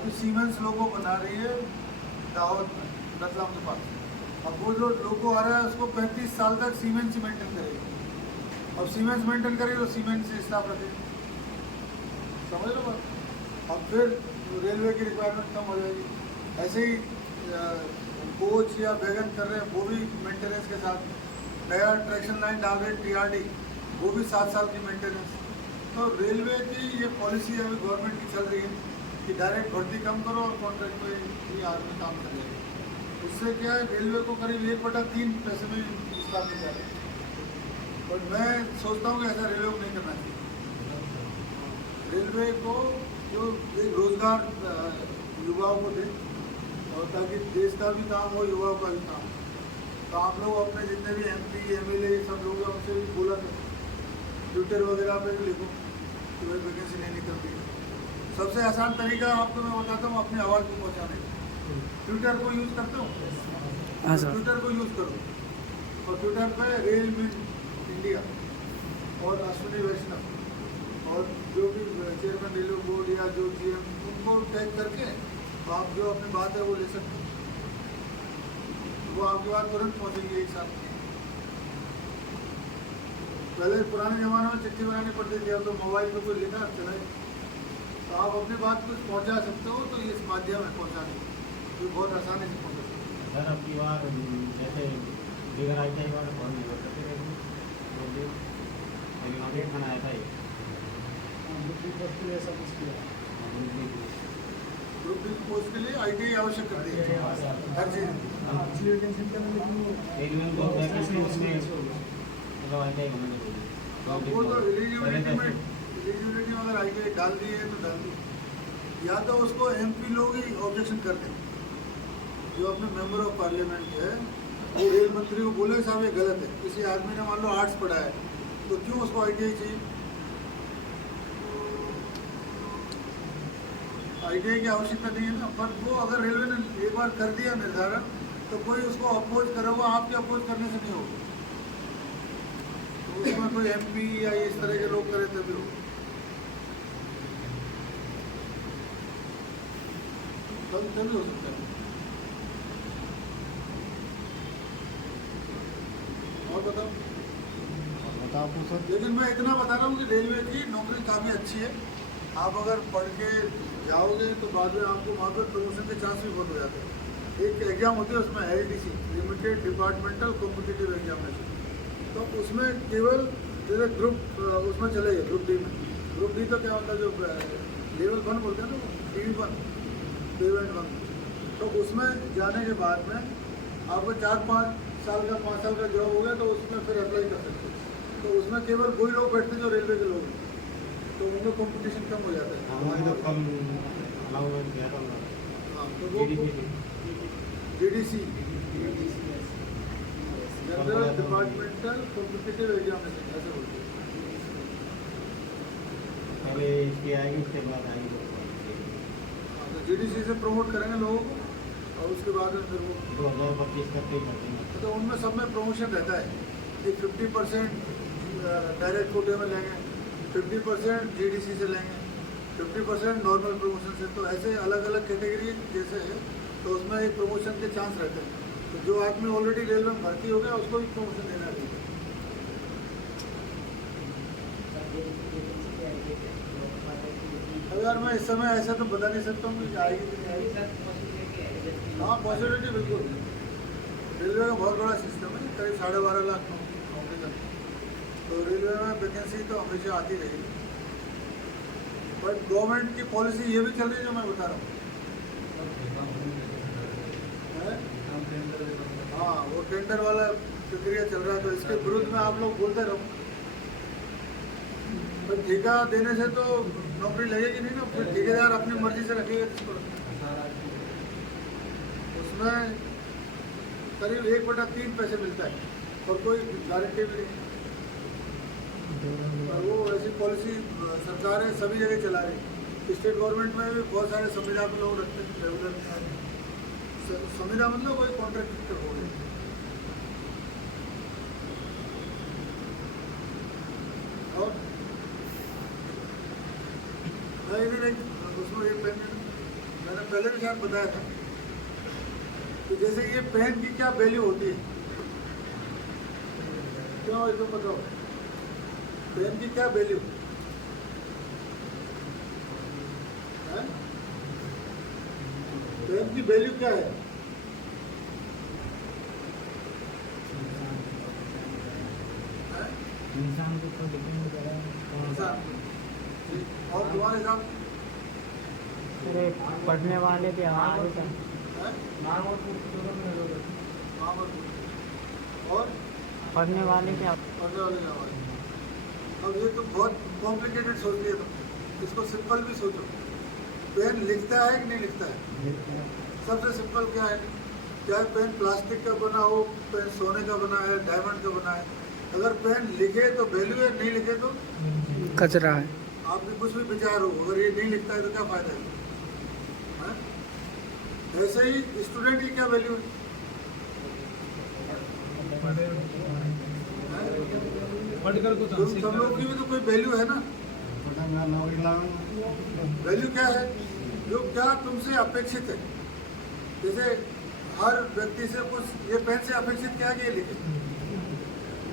अभी सीमेंस लोगो बना रही है दाहोद में, रतलाम के पास। अब वो जो लोगो आ रहा है उसको 35 साल तक सीमेंस ही मेंटेन करेगी। अब सीमेंस मेंटेन करेगी तो सीमेंस से स्टाफ रखेगी, समझ लो बात। अब फिर रेलवे की रिक्वायरमेंट कम हो जाएगी। ऐसे ही कोच या वैगन कर रहे हैं, वो भी मेंटेनेंस के साथ। नया ट्रैक्शन लाइन डाल रहे हैं TRD, वो भी 7 साल की मेंटेनेंस। तो रेलवे की ये पॉलिसी अभी गवर्नमेंट की चल रही है कि डायरेक्ट भर्ती कम करो और कॉन्ट्रैक्ट पे ही आदमी काम कर लेगा। उससे क्या है, रेलवे को करीब 1/3 पैसे में स्टाफ मिल जाता है। और मैं सोचता हूँ कि ऐसा रेलवे को नहीं करना चाहिए। रेलवे को जो एक रोजगार युवाओं को दे, और ताकि देश का भी काम हो, युवाओं का भी काम। तो आप लोग अपने जितने भी MP MLA सब लोग हैं उनसे भी बोला करें, ट्विटर वगैरह पे भी लिखो कि भाई वैकेंसी नहीं निकलती है। सबसे आसान तरीका आपको मैं बताता हूँ अपनी आवाज़ को पहुँचाने का। ट्विटर को यूज़ करते हो? हाँ सर। ट्विटर को यूज़ करो, और ट्विटर पे रेल मिल इंडिया और अश्विनी वैष्णव और जो भी चेयरमैन रेलवे बोर्ड या जो GM, उनको टैग करके तो आप जो अपनी बात है वो ले सकते हैं। वो आपकी बात तुरंत पहुँचेगी एक साथ। पहले पुराने ज़माने में चिट्ठी बनानी पड़ती थी, अब तो मोबाइल पे कोई लिखा चलाए, तो आप अपनी बात कुछ पहुँचा सकते हो। तो इस माध्यम है पहुँचाने की, तो बहुत आसानी से पहुँचा सकते हो। सर अब की बार जैसे बिगर आई था बार बहुत नहीं करते थे, लेकिन आगे खाना आया था ये ऐसा कुछ किया ग्रुप डी पोस्ट के लिए ITI आवश्यक कर दी है हर चीज़। रेलवे में बहुत वैकेंसी उसमें मतलब आई था वो तो एलिजिबिलिटी में अगर ITI डाल दी है तो डाल दी, या तो उसको MP लोग ही ऑब्जेक्शन कर दें। जो अपने मेंबर ऑफ पार्लियामेंट है वो रेल मंत्री को बोले साहब ये गलत है। किसी आदमी ने मान लो आर्ट्स पढ़ा है तो क्यों उसको ITI चाहिए? ITI की आवश्यकता नहीं है ना। पर वो अगर रेलवे ने एक बार कर दिया निर्धारण, तो कोई उसको अपोज करेगा, आपके अपोज करने से नहीं होगा। तो उसमें कोई MP या इस तरह के लोग करे तभी होगा, तभी हो सकता है। और बताओ सर। लेकिन मैं इतना बता रहा हूँ कि रेलवे की नौकरी काफ़ी अच्छी है। आप अगर पढ़ के जाओगे तो बाद में आपको वहाँ पर प्रमोशन के चांस भी बहुत हो जाते हैं। एक एग्ज़ाम होती है उसमें LDC, limited departmental competitive examination. तो उसमें केवल जैसे ग्रुप उसमें चलेगा, ग्रुप D में। ग्रुप D तो क्या होता है, जो लेवल 1 बोलते हैं ना, DV1 पेमेंट 1। तो उसमें जाने के बाद में आपको 4-5 साल का 5 साल का जॉब हो गया तो उसमें फिर अप्लाई कर सकते हैं। तो उसमें केवल वही लोग बैठते हैं जो रेलवे के लोग हैं, तो उनका कंपटीशन कम हो जाता है। हमारे तो कम अलाउमेंट दिया था। हाँ, तो वो GDC general departmental competitive examination ऐसे बोलते हैं। पहले इसकी आएगी उसके बाद आएगी। तो GDC से प्रमोट करेंगे लोगों को, और उसके बाद फिर वो 2025 तक ही करते हैं। तो उनमें सब में प्रमोशन रहता है कि 50% डायरेक्ट कोटे में लेंगे, 50% GDC से लेंगे, 50% नॉर्मल प्रमोशन से। तो ऐसे अलग अलग कैटेगरी जैसे है, तो उसमें एक प्रमोशन के चांस रहते हैं। तो जो आदमी ऑलरेडी रेलवे में भर्ती हो गया उसको भी प्रमोशन देना चाहिए। अगर मैं इस समय ऐसा तो बता नहीं सकता हूँ कि आएगी कि नहीं आएगी। हाँ, पॉसिबिलिटी बिल्कुल। रेलवे का बहुत बड़ा सिस्टम है, करीब 12.5 लाख नौकरी का। तो रेलवे में वैकेंसी तो हमेशा आती रहेगी। बट गवर्नमेंट की पॉलिसी ये भी चल रही है जो मैं बता रहा हूँ। हाँ, वो टेंडर वाला प्रक्रिया चल रहा है, तो इसके विरुद्ध में आप लोग बोलते रहो। पर ठेका देने से तो नौकरी लगेगी नहीं ना, फिर ठेकेदार अपनी मर्जी से रखेगा जिसको। उसमें करीब 1/3 पैसे मिलता है और कोई गारंटी भी नहीं। और वो ऐसी पॉलिसी सरकार है सभी जगह चला रही है। स्टेट गवर्नमेंट में भी बहुत सारे संविदा के लोग रखते हैं रेगुलर। संविदा मतलब कोई कॉन्ट्रैक्ट हो गए। और नहीं उसमें एक पेन मैंने पहले भी शायद बताया था कि जैसे ये पेन की क्या वैल्यू होती है, क्यों ये तो बताओ, पेन की क्या वैल्यू है? पेन की वैल्यू क्या है? इंसान को तो डिपेंड करा कौन सा और तुम्हारे हिसाब अरे पढ़ने वाले की आवाज़ का है? नाम और हाँ, और पढ़ने वाले की पढ़ने वाले की आवाज़। अब ये तो बहुत कॉम्प्लिकेटेड सोच लिया तुम, इसको सिंपल भी सोचो। पेन लिखता है कि नहीं लिखता है? सबसे सिंपल क्या है, चाहे पेन प्लास्टिक का बना हो, पेन सोने का बना है, डायमंड का बना है, अगर पेन लिखे तो वैल्यू है, नहीं लिखे तो कचरा है। आप भी कुछ भी विचार हो, अगर ये नहीं लिखता है तो क्या फायदा है? हाँ? ऐसे ही स्टूडेंट की क्या वैल्यू है? पढ़कर कुछ तुम सब लोग की भी तो कोई वैल्यू है ना। वैल्यू क्या है? जो क्या तुमसे अपेक्षित है। जैसे हर व्यक्ति से कुछ, ये पेन से अपेक्षित क्या है कि ये लिखे,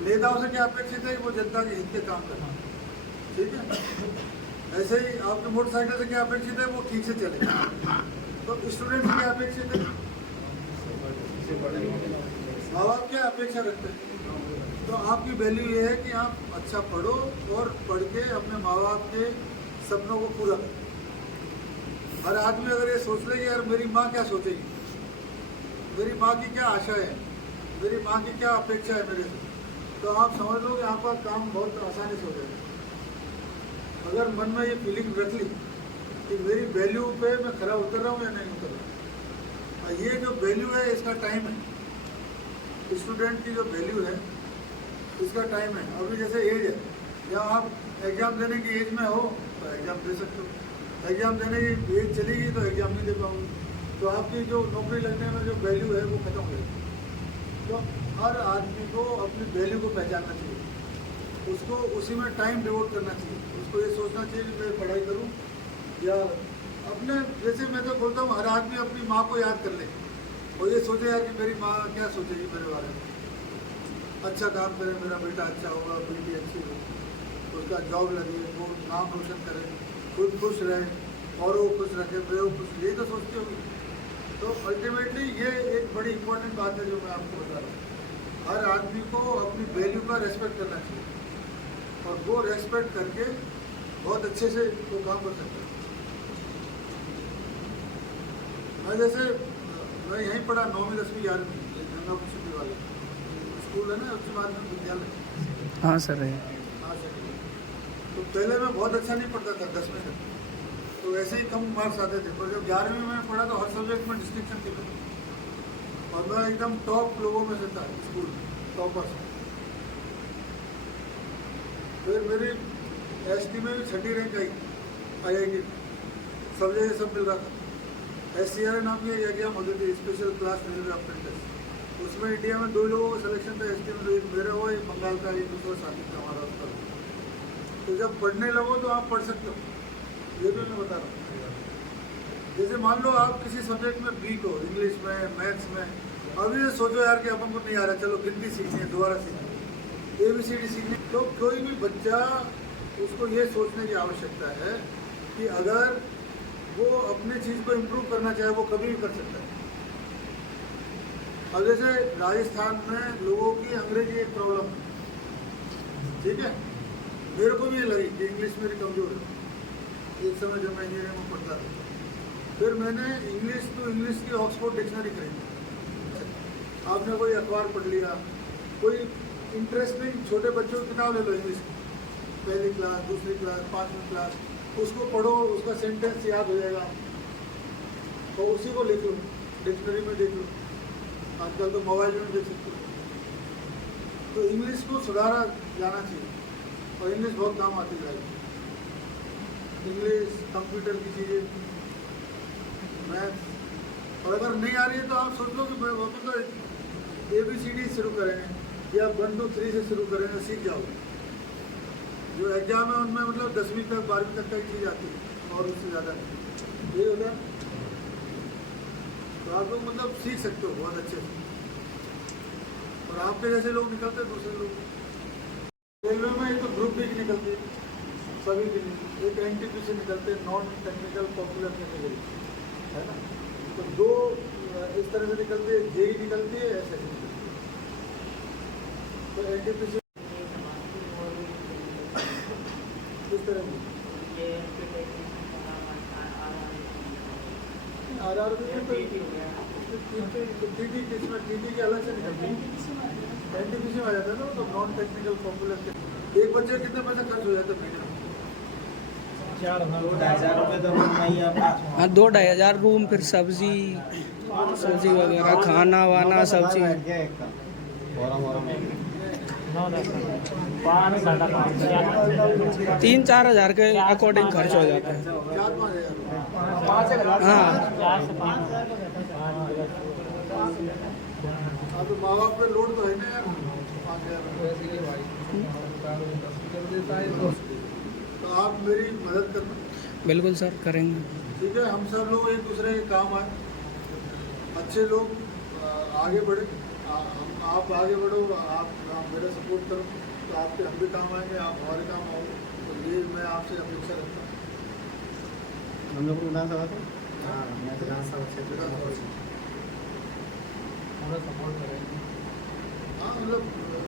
नेताओं से क्या अपेक्षित है कि वो जनता के हित के काम करें, ठीक है। ऐसे ही आपके मोटरसाइकिल से क्या अपेक्षित है, वो ठीक से चले। तो स्टूडेंट से क्या अपेक्षित है? माँ बाप क्या अपेक्षा रखते हैं? तो आपकी वैल्यू ये है कि आप अच्छा पढ़ो और पढ़ के अपने माँ बाप के सपनों को पूरा करो। हर आदमी अगर ये सोच ले कि यार मेरी माँ क्या सोचेगी, मेरी माँ की क्या आशा है, मेरी माँ की क्या अपेक्षा है मेरे से, तो आप समझ लो कि आपका काम बहुत आसानी से हो जाएगा। अगर मन में ये फीलिंग रख ली कि मेरी वैल्यू पे मैं खरा उतर रहा हूँ या नहीं उतर रहा हूँ। ये जो वैल्यू है इसका टाइम है, स्टूडेंट की जो वैल्यू है इसका टाइम है। अभी जैसे एज है, या आप एग्ज़ाम देने की एज में हो तो एग्ज़ाम दे सकते हो, एग्ज़ाम देने की एज चलेगी तो एग्ज़ाम नहीं दे पाओगे, तो आपकी जो नौकरी लगने में जो वैल्यू है वो खत्म हो जाएगी। तो हर आदमी को अपनी वैल्यू को पहचानना चाहिए, उसको उसी में टाइम डिवोट करना चाहिए। उसको ये सोचना चाहिए कि मैं पढ़ाई करूँ, या अपने, जैसे मैं तो बोलता हूँ हर आदमी अपनी माँ को याद कर ले और ये सोचे यार कि मेरी माँ क्या सोचेगी मेरे बारे में, अच्छा काम करे, मेरा बेटा अच्छा होगा, बेटी अच्छी हो, उसका जॉब लगे, वो नाम रोशन करे, खुद खुश रहे, औरों को खुश रखे, मेरे को खुश, ये तो सोचते होगी। तो अल्टीमेटली ये एक बड़ी इंपॉर्टेंट बात है जो मैं आपको बता रहा हूँ। हर आदमी को अपनी वैल्यू का रेस्पेक्ट करना चाहिए और वो रेस्पेक्ट करके बहुत अच्छे से वो काम कर सकते हैं। मैं जैसे मैं यहीं पढ़ा 9वीं 10वीं 11वीं गंगा सिटी वाले स्कूल है ना, उच्च माध्यमिक विद्यालय। हाँ सर है। हाँ सर। तो पहले मैं बहुत अच्छा नहीं पढ़ता था 10वीं तक, तो ऐसे ही कम मार्क्स आते थे, पर जब 11वीं में पढ़ा तो हर सब्जेक्ट में डिस्टिंक्शन थी मेरी, और मैं एकदम टॉप लोगों में से था स्कूल, टॉपर। फिर मेरी ST में भी 6ठी रैंक आई, IIT सब जगह सब मिल रहा था। SCRA नाम की एक एग्जाम होती थी, स्पेशल क्लास रेलवे अप्रेंटिस, उसमें इंडिया में 2 लोगों का सिलेक्शन था ST में, तो एक मेरा हुआ, एक बंगाल का, एक दूसरा साथी था हमारा उसका। तो जब पढ़ने लगो तो आप पढ़ सकते हो, ये भी मैं बता रहा हूँ। जैसे मान लो आप किसी सब्जेक्ट में वीक हो, इंग्लिश में, मैथ्स में, अभी ये सोचो यार कि अपन को नहीं आ रहा, चलो गिनती सीखनी है, दोबारा सीखनी है, ABCD सीखनी, तो कोई भी बच्चा, उसको ये सोचने की आवश्यकता है कि अगर वो अपने चीज़ को इम्प्रूव करना चाहे वो कभी भी कर सकता है। अब जैसे राजस्थान में लोगों की अंग्रेजी एक प्रॉब्लम है, ठीक है, मेरे को भी ये लगी कि इंग्लिश मेरी कमज़ोर है। एक समय जब मैं इंजीनियरिंग में पढ़ता था, फिर मैंने इंग्लिश टू इंग्लिश की ऑक्सफोर्ड डिक्शनरी खरीदी। आपने कोई अखबार पढ़ लिया, कोई इंटरेस्टिंग छोटे बच्चों की किताब ले लो इंग्लिश की, पहली क्लास, दूसरी क्लास, 5वीं क्लास, उसको पढ़ो, उसका सेंटेंस याद हो जाएगा, और उसी को लिख लो, डिक्शनरी में देख लो, आजकल तो मोबाइल में देख सकते हो। तो इंग्लिश को सुधारा जाना चाहिए और इंग्लिश बहुत काम आती जाएगी। इंग्लिश, कंप्यूटर की चीज़ें, मैथ, और अगर नहीं आ रही है तो आप सोच लो कि वापस तो ABCD शुरू करेंगे या 1 2 3 से शुरू करेंगे, सीख जाओगे। जो एग्जाम है उनमें मतलब 10वीं तक 12वीं तक का एक चीज़ आती है और उससे ज़्यादा नहीं, ये होता है। आप लोग मतलब सीख सकते हो बहुत अच्छे से, और आपके जैसे लोग निकलते हैं दूसरे लोग। रेलवे में एक तो ग्रुप डी निकलती है सभी के लिए, एक NTPC निकलते हैं, नॉन टेक्निकल पॉपुलर कैटेगरी, है ना। तो दो इस तरह से निकलते हैं, JEE निकलती है, ऐसे निकलती है। तो NTPC इस तरह की RRB में तो TT किसमें, TT के अलग से निकलती है, NTPC में आ जाता है ना, तो नॉन टेक्निकल पॉपुलर। एक बच्चे कितने पैसे खर्च हो जाते हैं महीने में? 2,000 रुपये तो रूम नहीं है अपना। हाँ 2-2,500 रूम, फिर सब्जी वगैरह, खाना वाना सब चीज़। 3-4 हज़ार के अकॉर्डिंग खर्च हो जाता है। 4-5 हज़ार। हाँ हाँ तो माँ बाप पे लोड तो है ना यार, 5,000। तो आप मेरी मदद करना, बिल्कुल सर, करेंगे। ठीक है। हम सब लोग एक दूसरे के काम आए, अच्छे लोग आगे बढ़े, आप आगे बढ़ो, आप मेरा सपोर्ट करो, तो आपके हम भी काम आएंगे, आप हमारे काम आओगे। तो ये मैं आपसे अपेक्षा रखता हूँ। हम लोग विधानसभा थे, हाँ विधानसभा क्षेत्र हाँ मतलब